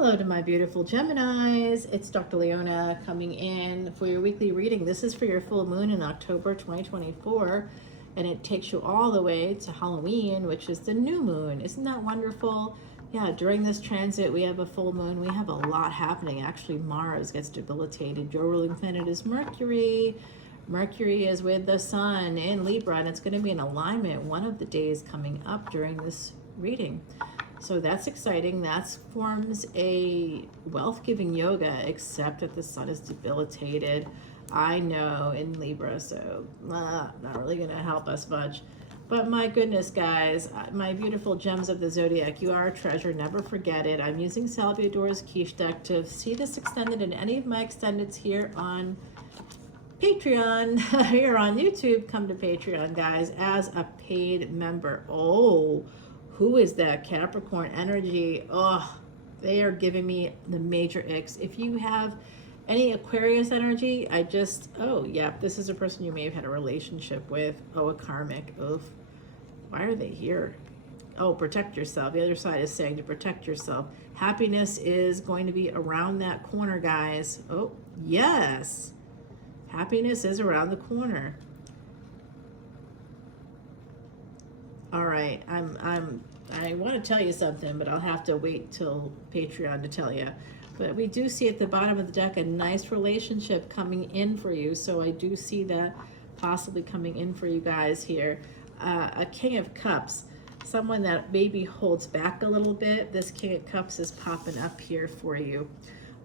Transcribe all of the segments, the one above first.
Hello to my beautiful Geminis. It's Dr. Leona coming in for your weekly reading. This is for your full moon in October 2024, and it takes you all the way to Halloween, which is the new moon. Isn't that wonderful? Yeah, during this transit, we have a full moon. We have a lot happening. Actually, Mars gets debilitated. Your ruling planet is Mercury. Mercury is with the sun in Libra, and it's going to be in alignment one of the days coming up during this reading. So that's exciting. That forms a wealth-giving yoga, except that the sun is debilitated. I know, in Libra, so not really going to help us much. But my goodness, guys, my beautiful gems of the zodiac, you are a treasure. Never forget it. I'm using Salvador's Quiche deck to see this extended in any of my extendeds here on Patreon. Here on YouTube. Come to Patreon, guys, as a paid member. Oh, who is that Capricorn energy? Oh, they are giving me the major icks. If you have any Aquarius energy, oh, yeah, this is a person you may have had a relationship with. Oh, a karmic. Oof. Why are they here? Oh, protect yourself. The other side is saying to protect yourself. Happiness is going to be around that corner, guys. Oh, yes. Happiness is around the corner. All right, I want to tell you something, but I'll have to wait till Patreon to tell you. But we do see at the bottom of the deck a nice relationship coming in for you. So I do see that possibly coming in for you guys here. A King of Cups, someone that maybe holds back a little bit. This King of Cups is popping up here for you.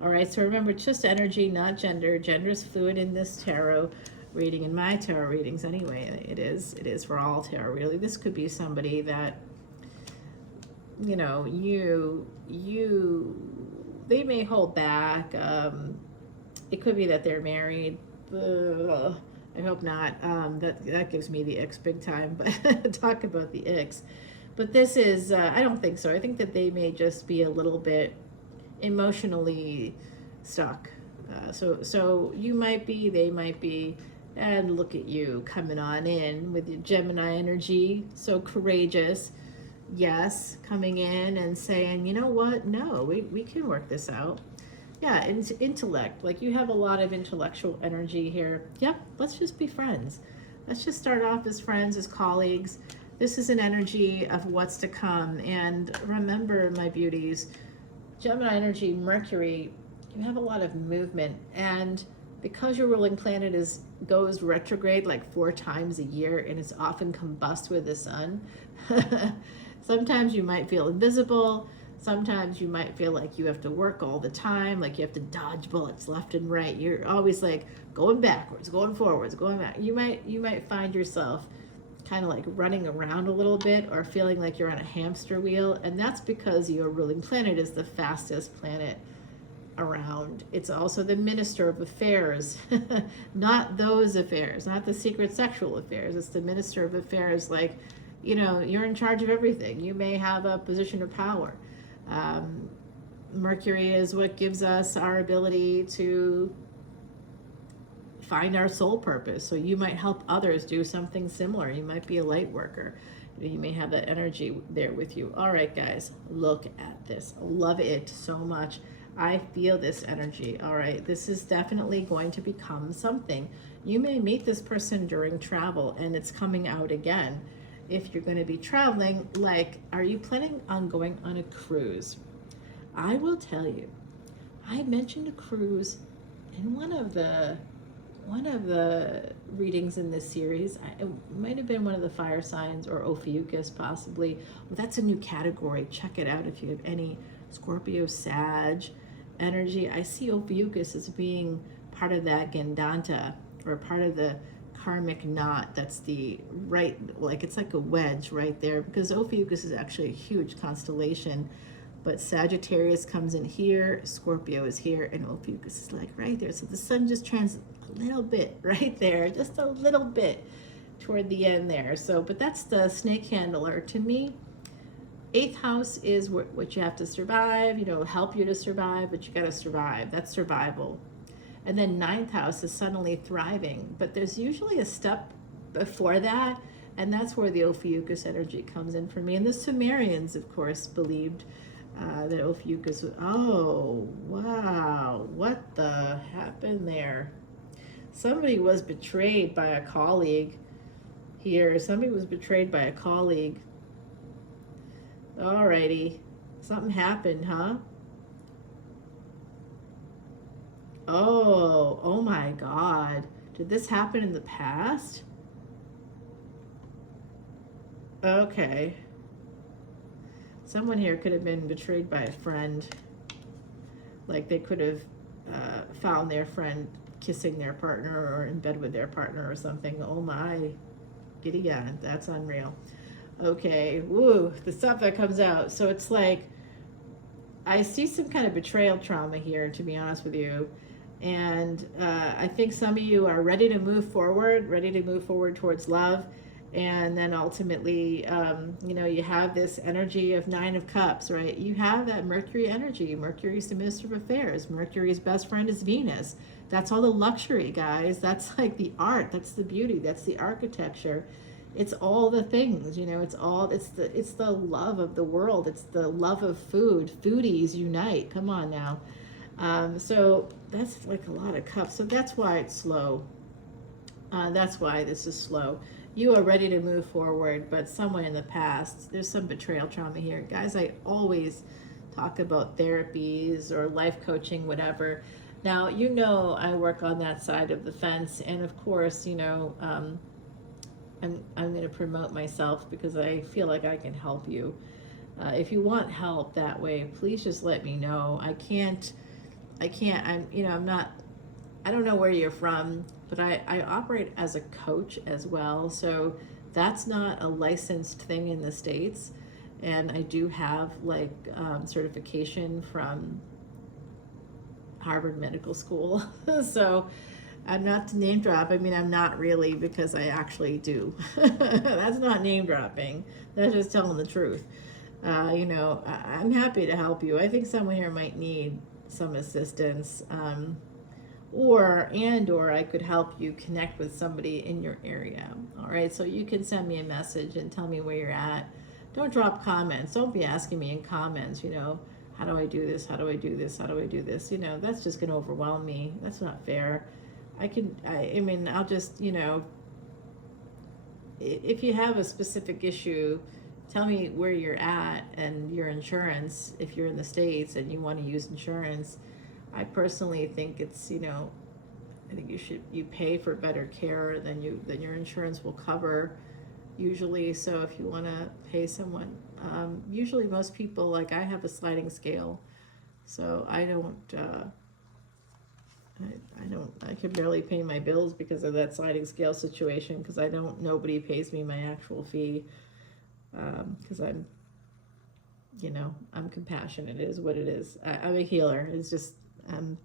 All right, so remember, just energy, not gender. Gender is fluid in this tarot reading, in my tarot readings anyway. It is for all tarot, really. This could be somebody that, you know, they may hold back. It could be that they're married. I hope not. That gives me the icks big time, but talk about the icks. But this is, I don't think so. I think that they may just be a little bit emotionally stuck. So you might be, they might be, and look at you coming on in with your Gemini energy, so courageous. Yes, coming in and saying, you know what, no, we can work this out. Yeah, intellect, like you have a lot of intellectual energy here. Yep, let's just be friends. Let's just start off as friends, as colleagues. This is an energy of what's to come. And remember, my beauties, Gemini energy, Mercury, you have a lot of movement, and because your ruling planet goes retrograde like 4 times a year, and it's often combust with the sun, sometimes you might feel invisible. Sometimes you might feel like you have to work all the time, like you have to dodge bullets left and right. You're always like going backwards, going forwards, going back. You might find yourself kind of like running around a little bit, or feeling like you're on a hamster wheel, and that's because your ruling planet is the fastest planet around. It's also the minister of affairs, not those affairs, not the secret sexual affairs. It's the minister of affairs, like, you know, you're in charge of everything. You may have a position of power. Mercury is what gives us our ability to find our soul purpose. So you might help others do something similar. You might be a light worker. You may have that energy there with you. All right, guys, look at this. Love it so much. I feel this energy. All right, this is definitely going to become something. You may meet this person during travel, and it's coming out again. If you're going to be traveling, like, are you planning on going on a cruise? I will tell you, I mentioned a cruise in one of the readings in this series. It might have been one of the fire signs, or Ophiuchus possibly. Well, that's a new category. Check it out if you have any Scorpio, Sag energy. I see Ophiuchus as being part of that Gandanta, or part of the karmic knot. That's the right, like it's like a wedge right there, because Ophiuchus is actually a huge constellation, but Sagittarius comes in here, Scorpio is here, and Ophiuchus is like right there. So the sun just trans a little bit right there, just a little bit toward the end there. So, but that's the snake handler to me. 8th house is what you have to survive, you know, help you to survive, but you got to survive. That's survival. And then 9th house is suddenly thriving, but there's usually a step before that, and that's where the Ophiuchus energy comes in for me. And the Sumerians, of course, believed The Ophiuchus. Oh, wow. What the happened there? Somebody was betrayed by a colleague here. Somebody was betrayed by a colleague. Alrighty. Something happened, huh? Oh my God. Did this happen in the past? Okay. Someone here could have been betrayed by a friend. Like they could have found their friend kissing their partner or in bed with their partner or something. Oh my. Giddy on. That's unreal. Okay. Woo. The stuff that comes out. So it's like, I see some kind of betrayal trauma here, to be honest with you. And I think some of you are ready to move forward towards love. And then ultimately, you have this energy of 9 of Cups, right? You have that Mercury energy. Mercury's the Minister of Affairs. Mercury's best friend is Venus. That's all the luxury, guys. That's like the art. That's the beauty. That's the architecture. It's all the things, it's the love of the world. It's the love of food. Foodies unite. Come on now. So that's like a lot of cups. So that's why it's slow. That's why this is slow. You are ready to move forward, but somewhere in the past, there's some betrayal trauma here. Guys, I always talk about therapies or life coaching, whatever. Now, I work on that side of the fence. And of course, I'm going to promote myself because I feel like I can help you. If you want help that way, please just let me know. I don't know where you're from, but I operate as a coach as well. So that's not a licensed thing in the States. And I do have certification from Harvard Medical School. So I'm not to name drop. I mean, I'm not really, because I actually do. That's not name dropping. That's just telling the truth. I'm happy to help you. I think someone here might need some assistance. Or I could help you connect with somebody in your area. All right, so you can send me a message and tell me where you're at. Don't drop comments. Don't be asking me in comments, how do I do this? How do I do this? How do I do this? That's just going to overwhelm me. That's not fair. I'll just, if you have a specific issue, tell me where you're at and your insurance, if you're in the States and you want to use insurance. I personally think it's, I think you pay for better care than your insurance will cover usually. So if you want to pay someone, usually most people, like I have a sliding scale, so I can barely pay my bills because of that sliding scale situation, because nobody pays me my actual fee, because I'm compassionate. It is what it is. I'm a healer. It's just, I'm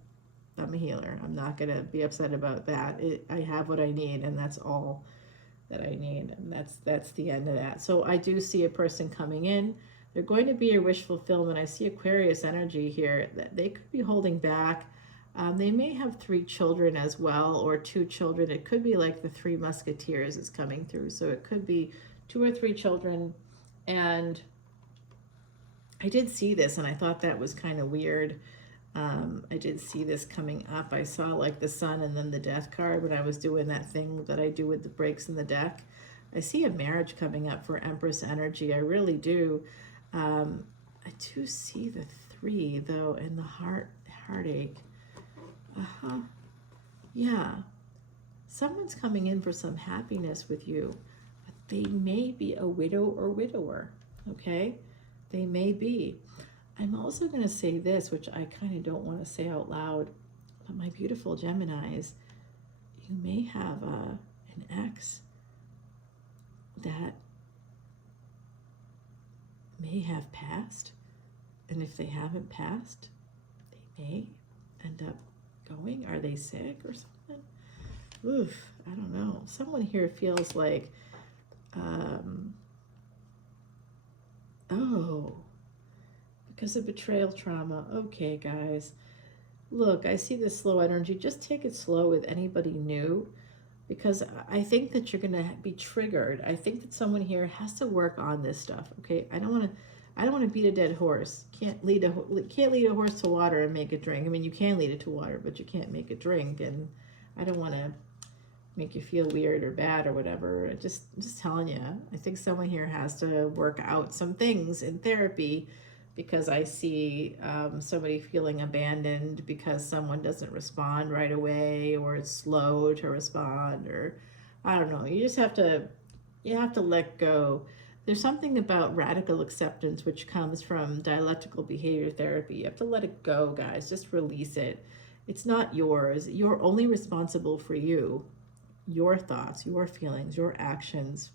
a healer. I'm not going to be upset about that. I have what I need, and that's all that I need, and that's the end of that. So I do see a person coming in. They're going to be your wish fulfillment. I see Aquarius energy here. That they could be holding back. They may have 3 children as well, or 2 children. It could be like the 3 Musketeers is coming through. So it could be 2 or 3 children. And I did see this, and I thought that was kind of weird. I did see this coming up. I saw like the Sun and then the Death card when I was doing that thing that I do with the breaks in the deck. I see a marriage coming up for Empress energy. I really do. I do see the 3 though, and the heartache. Yeah. Someone's coming in for some happiness with you, but they may be a widow or widower. Okay? They may be. I'm also going to say this, which I kind of don't want to say out loud, but my beautiful Geminis, you may have an ex that may have passed, and if they haven't passed, they may end up going. Are they sick or something? Oof, I don't know. Someone here feels like, because of betrayal trauma. Okay, guys. Look, I see this slow energy. Just take it slow with anybody new, because I think that you're going to be triggered. I think that someone here has to work on this stuff, okay? I I don't want to beat a dead horse. Can't lead a horse to water and make it drink. I mean, you can lead it to water, but you can't make it drink. And I don't want to make you feel weird or bad or whatever. I'm just telling you. I think someone here has to work out some things in therapy, because I see somebody feeling abandoned because someone doesn't respond right away, or it's slow to respond, or I don't know. You have to let go. There's something about radical acceptance which comes from dialectical behavior therapy. You have to let it go, guys. Just release it. It's not yours. You're only responsible for you, your thoughts, your feelings, your actions.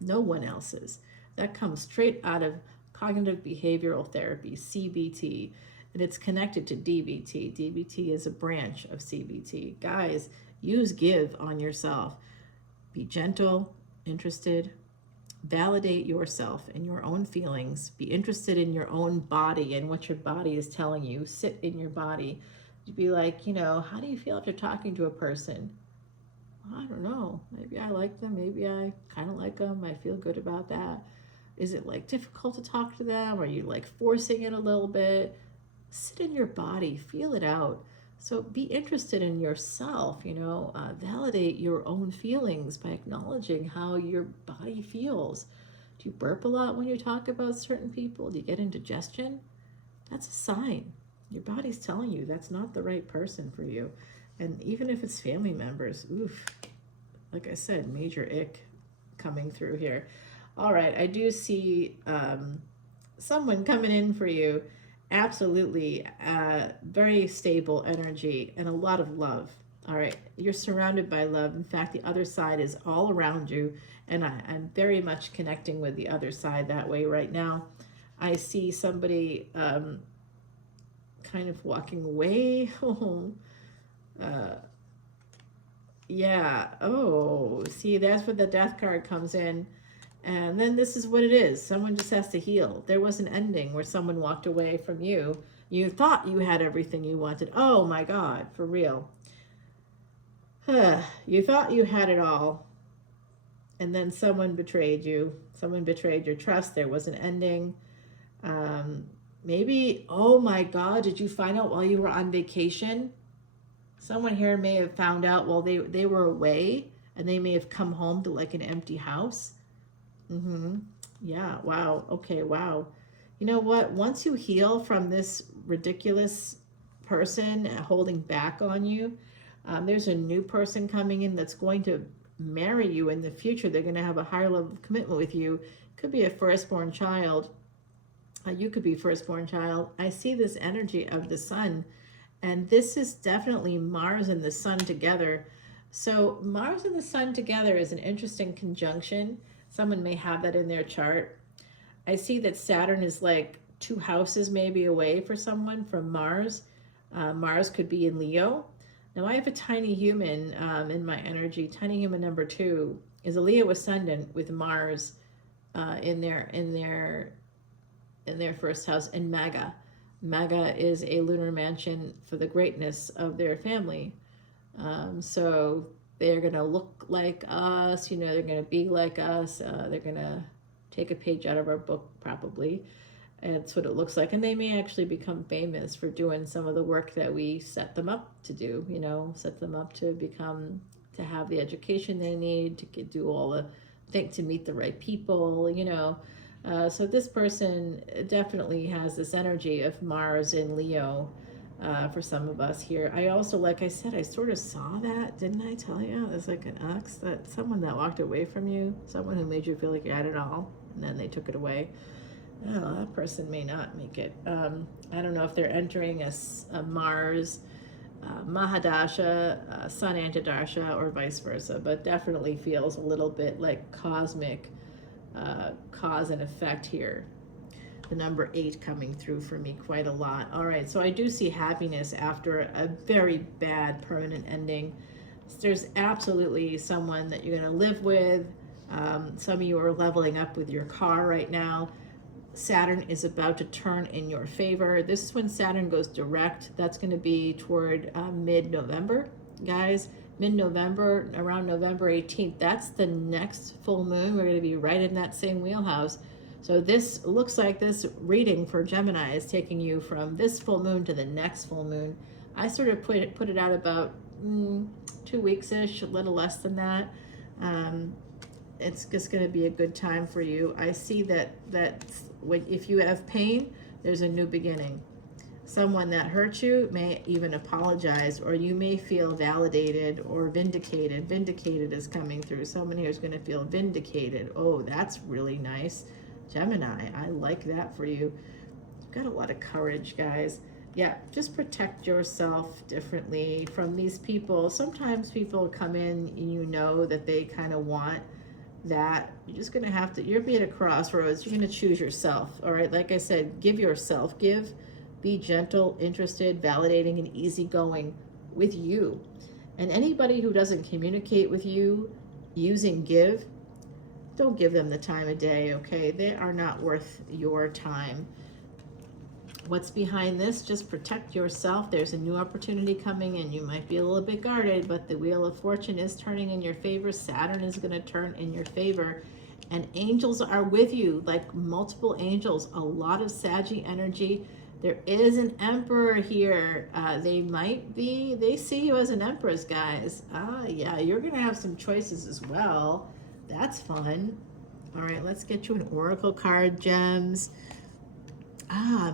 No one else's. That comes straight out of cognitive behavioral therapy, CBT, and it's connected to DBT. DBT is a branch of CBT. Guys, use give on yourself. Be gentle, interested, validate yourself and your own feelings. Be interested in your own body and what your body is telling you. Sit in your body. You'd be like, how do you feel after talking to a person? Well, I don't know. Maybe I like them. Maybe I kind of like them. I feel good about that. Is it like difficult to talk to them? Are you like forcing it a little bit? Sit in your body, feel it out. So be interested in yourself, validate your own feelings by acknowledging how your body feels. Do you burp a lot when you talk about certain people? Do you get indigestion? That's a sign. Your body's telling you that's not the right person for you. And even if it's family members, oof, like I said, major ick coming through here. All right, I do see someone coming in for you. Absolutely, very stable energy and a lot of love. All right, you're surrounded by love. In fact, the other side is all around you, and I'm very much connecting with the other side that way right now. I see somebody kind of walking away. Yeah, oh, see, that's where the death card comes in. And then this is what it is. Someone just has to heal. There was an ending where someone walked away from you. You thought you had everything you wanted. Oh my God, for real. You thought you had it all. And then someone betrayed you. Someone betrayed your trust. There was an ending. Maybe, oh my God, did you find out while you were on vacation? Someone here may have found out while they were away, and they may have come home to like an empty house. Yeah, wow. Okay, wow. You know what? Once you heal from this ridiculous person holding back on you, there's a new person coming in that's going to marry you in the future. They're going to have a higher level of commitment with you. Could be a firstborn child. You could be firstborn child. I see this energy of the sun, and this is definitely Mars and the sun together. So Mars and the sun together is an interesting conjunction. Someone may have that in their chart. I see that Saturn is like 2 houses maybe away for someone from Mars. Mars could be in Leo. Now I have a tiny human in my energy. Tiny human number 2 is a Leo ascendant with Mars in their first house, and Maga. Maga is a lunar mansion for the greatness of their family. So they're going to look like us, they're going to be like us. They're going to take a page out of our book, probably. That's what it looks like. And they may actually become famous for doing some of the work that we set them up to do, set them up to have the education they need, to do all the things, to meet the right people, So this person definitely has this energy of Mars in Leo. For some of us here. I also, like I said, I sort of saw that, didn't I tell you? There's like an ox, that someone that walked away from you, someone who made you feel like you had it all, and then they took it away. Oh, that person may not make it. I don't know if they're entering a Mars Mahadasha, Sun Antidasha, or vice versa, but definitely feels a little bit like cosmic cause and effect here. The number 8 coming through for me quite a lot. All right, so I do see happiness after a very bad permanent ending. There's absolutely someone that you're going to live with. Some of you are leveling up with your car right now. Saturn is about to turn in your favor. This is when Saturn goes direct. That's going to be toward mid-November, guys. Mid-November, around November 18th. That's the next full moon. We're going to be right in that same wheelhouse. So this looks like this reading for Gemini is taking you from this full moon to the next full moon. I sort of put it out about 2 weeks-ish, a little less than that. It's just going to be a good time for you. I see that if you have pain, there's a new beginning. Someone that hurt you may even apologize, or you may feel validated or vindicated. Vindicated is coming through. Someone here is going to feel vindicated. Oh, that's really nice. Gemini, I like that for you. You've got a lot of courage, guys. Yeah, just protect yourself differently from these people. Sometimes people come in and you know that they kind of want that. You're just going to have to, you're being at a crossroads. You're going to choose yourself. All right, like I said, give yourself, be gentle, interested, validating, and easygoing with you. And anybody who doesn't communicate with you using give, don't give them the time of day, okay? They are not worth your time. What's behind this? Just protect yourself. There's a new opportunity coming in. You might be a little bit guarded, but the Wheel of Fortune is turning in your favor. Saturn is going to turn in your favor. And angels are with you, like multiple angels. A lot of Saggy energy. There is an emperor here. They see you as an empress, guys. Yeah, you're going to have some choices as well. That's fun. All right, let's get you an oracle card, Gems.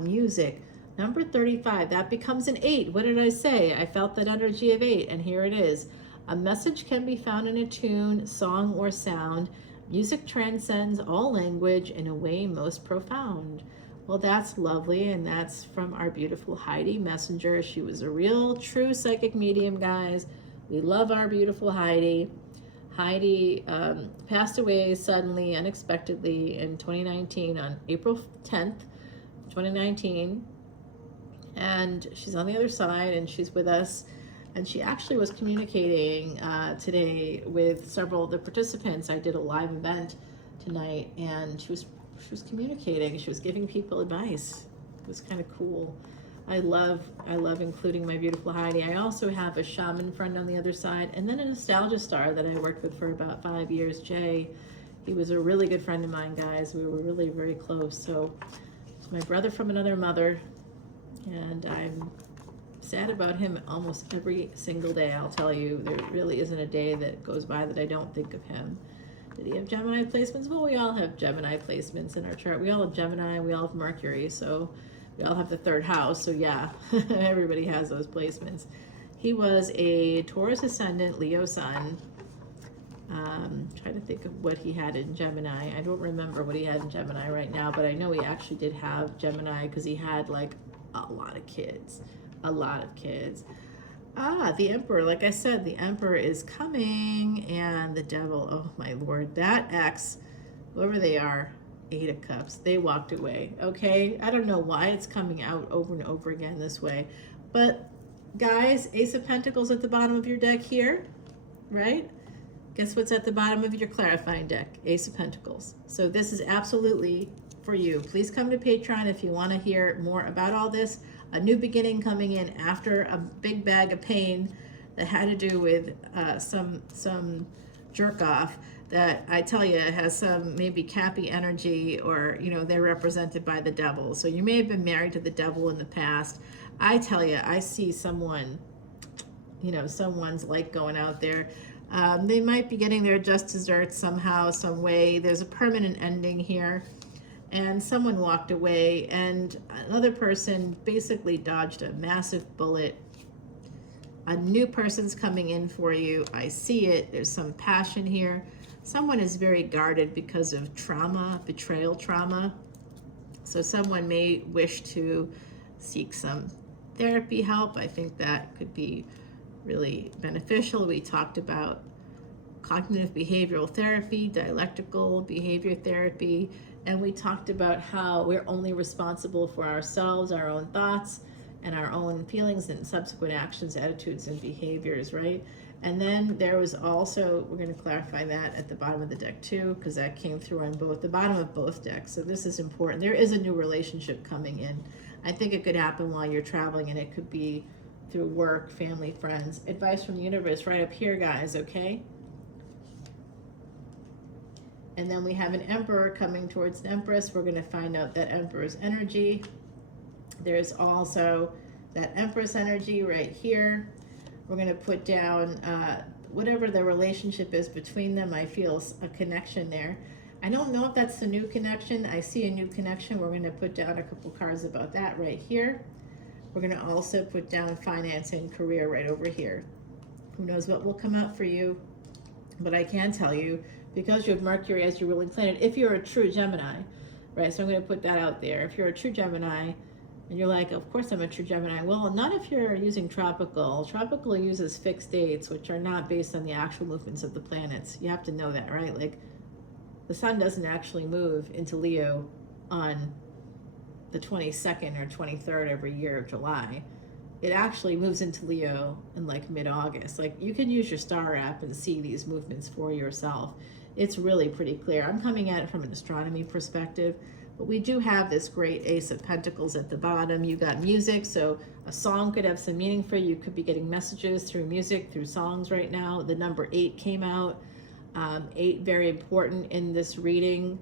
Music. Number 35, that becomes an 8. What did I say? I felt that energy of 8, and here it is. A message can be found in a tune, song, or sound. Music transcends all language in a way most profound. Well, that's lovely, and that's from our beautiful Heidi Messenger. She was a real, true psychic medium, guys. We love our beautiful Heidi. Heidi passed away suddenly, unexpectedly in 2019 on April 10th, 2019. And she's on the other side, and she's with us. And she actually was communicating today with several of the participants. I did a live event tonight, and she was communicating. She was giving people advice. It was kind of cool. I love including my beautiful Heidi. I also have a shaman friend on the other side, and then a nostalgia star that I worked with for about 5 years, Jay. He was a really good friend of mine, guys. We were really very close. So it's my brother from another mother, and I'm sad about him almost every single day. I'll tell you, there really isn't a day that goes by that I don't think of him. Did he have Gemini placements? Well, we all have Gemini placements in our chart. We all have Gemini, we all have Mercury, so we all have the third house. So yeah, everybody has those placements. He was a Taurus Ascendant, Leo Sun. Trying to think of what he had in Gemini. I don't remember what he had in Gemini right now, but I know he actually did have Gemini because he had like a lot of kids. A lot of kids. The Emperor, like I said, the Emperor is coming, and the Devil, oh my Lord, that ex, whoever they are, 8 of Cups, they walked away, okay? I don't know why it's coming out over and over again this way, but guys, Ace of Pentacles at the bottom of your deck here, right? Guess what's at the bottom of your clarifying deck? Ace of Pentacles. So this is absolutely for you. Please come to Patreon if you want to hear more about all this. A new beginning coming in after a big bag of pain that had to do with some jerk off that I tell you has some maybe cappy energy, or you know, they're represented by the devil. So you may have been married to the devil in the past. I tell you, I see someone, you know, someone's light going out there. They might be getting their just desserts somehow, some way. There's a permanent ending here. And someone walked away, and another person basically dodged a massive bullet. A new person's coming in for you. I see it. There's some passion here. Someone is very guarded because of trauma, betrayal trauma. So someone may wish to seek some therapy help. I think that could be really beneficial. We talked about cognitive behavioral therapy, dialectical behavior therapy, and we talked about how we're only responsible for ourselves, our own thoughts, and our own feelings and subsequent actions, attitudes, and behaviors, right? And then there was also, we're going to clarify that at the bottom of the deck too, because that came through on both, the bottom of both decks. So this is important. There is a new relationship coming in. I think it could happen while you're traveling, and it could be through work, family, friends. Advice from the universe right up here, guys, okay? And then we have an Emperor coming towards the Empress. We're going to find out that Emperor's energy. There's also that Empress energy right here. We're going to put down whatever the relationship is between them. I feel a connection there. I don't know if that's the new connection. I see a new connection. We're going to put down a couple cards about that right here. We're going to also put down finance and career right over here. Who knows what will come out for you? But I can tell you, because you have Mercury as your ruling planet, if you're a true Gemini, right? So I'm going to put that out there. If you're a true Gemini, and you're like, of course I'm a true Gemini. Well, not if you're using tropical. Tropical uses fixed dates, which are not based on the actual movements of the planets. You have to know that, right? Like, the sun doesn't actually move into Leo on the 22nd or 23rd every year of July. It actually moves into Leo in like mid-August. Like, you can use your star app and see these movements for yourself. It's really pretty clear. I'm coming at it from an astronomy perspective. But we do have this great Ace of Pentacles at the bottom. You got music, so a song could have some meaning for you. You could be getting messages through music, through songs right now. The number 8 came out. 8, very important in this reading.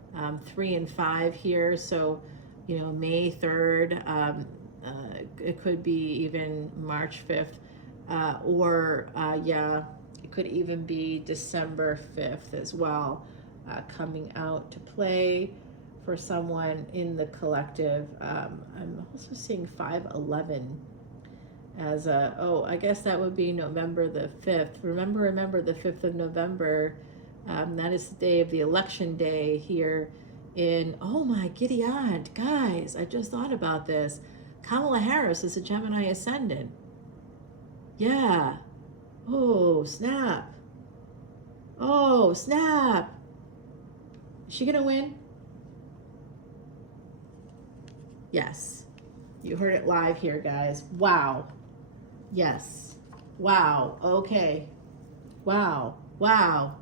3 and 5 here, so, you know, May 3rd. It could be even March 5th. Yeah, it could even be December 5th as well, coming out to play for someone in the collective. I'm also seeing 5/11 as a, oh, I guess that would be November the 5th. Remember the 5th of November. That is the day of the election day here in, oh my giddy aunt, guys, I just thought about this. Kamala Harris is a Gemini Ascendant. Yeah. Oh, snap. Oh, snap. Is she gonna win? Yes. You heard it live here, guys. Wow. Yes. Wow. Okay. Wow. Wow.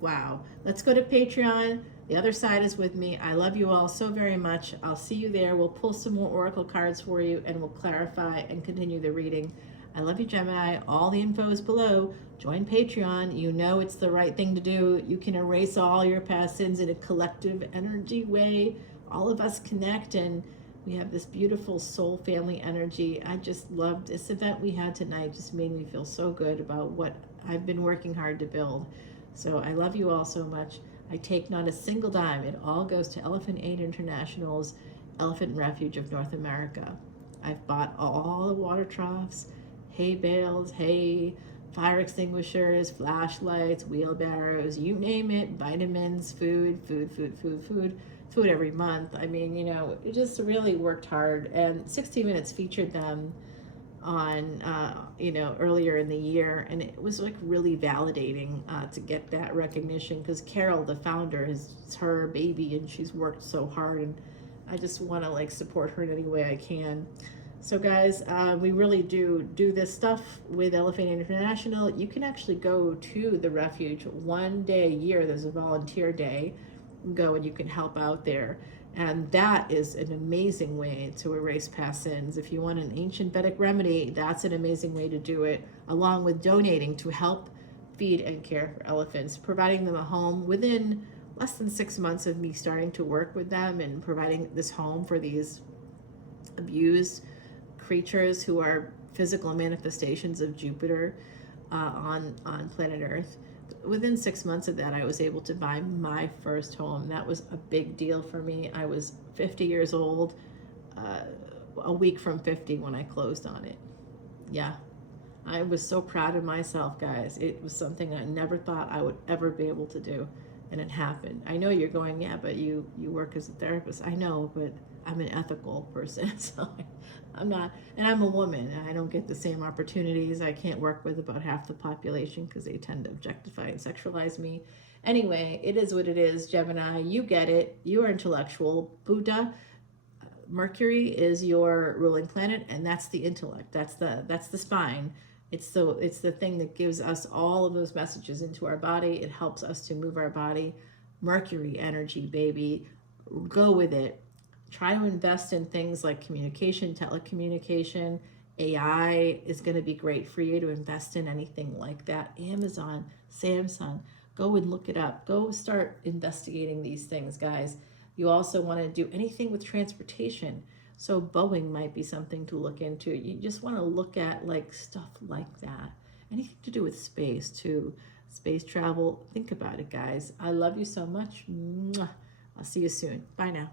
Wow. Let's go to Patreon. The other side is with me. I love you all so very much. I'll see you there. We'll pull some more oracle cards for you and we'll clarify and continue the reading. I love you, Gemini. All the info is below. Join Patreon. You know it's the right thing to do. You can erase all your past sins in a collective energy way. All of us connect and we have this beautiful soul family energy. I just loved this event we had tonight. Just made me feel so good about what I've been working hard to build. So I love you all so much. I take not a single dime. It all goes to Elephant Aid International's Elephant Refuge of North America. I've bought all the water troughs, hay bales, hay, fire extinguishers, flashlights, wheelbarrows, you name it, vitamins, food every month. I mean, you know, it just really worked hard. And 60 Minutes featured them on, you know, earlier in the year. And it was like really validating to get that recognition because Carol, the founder, it's her baby and she's worked so hard. And I just want to like support her in any way I can. So guys, we really do this stuff with Elephant International. You can actually go to the refuge one day a year. There's a volunteer day. Go and you can help out there. And that is an amazing way to erase past sins. If you want an ancient Vedic remedy, that's an amazing way to do it, along with donating to help feed and care for elephants, providing them a home within less than 6 months of me starting to work with them and providing this home for these abused creatures who are physical manifestations of Jupiter on planet Earth. Within 6 months of that, I was able to buy my first home. That was a big deal for me. I was 50 years old, a week from 50 when I closed on it. Yeah, I was so proud of myself, guys. It was something I never thought I would ever be able to do, and it happened. I know you're going, yeah, but you work as a therapist. I know, but I'm an ethical person, so I'm not, and I'm a woman, and I don't get the same opportunities. I can't work with about half the population because they tend to objectify and sexualize me. Anyway, it is what it is, Gemini. You get it. You are intellectual. Buddha, Mercury is your ruling planet, and that's the intellect. That's the spine. It's the thing that gives us all of those messages into our body. It helps us to move our body. Mercury energy, baby. Go with it. Try to invest in things like communication, telecommunication. AI is going to be great for you to invest in anything like that. Amazon, Samsung, Go and look it up. Go start investigating these things, guys. You also want to do anything with transportation. So Boeing might be something to look into. You just want to look at like stuff like that. Anything to do with space too. Space travel. Think about it, guys. I love you so much. Mwah. I'll see you soon. Bye now.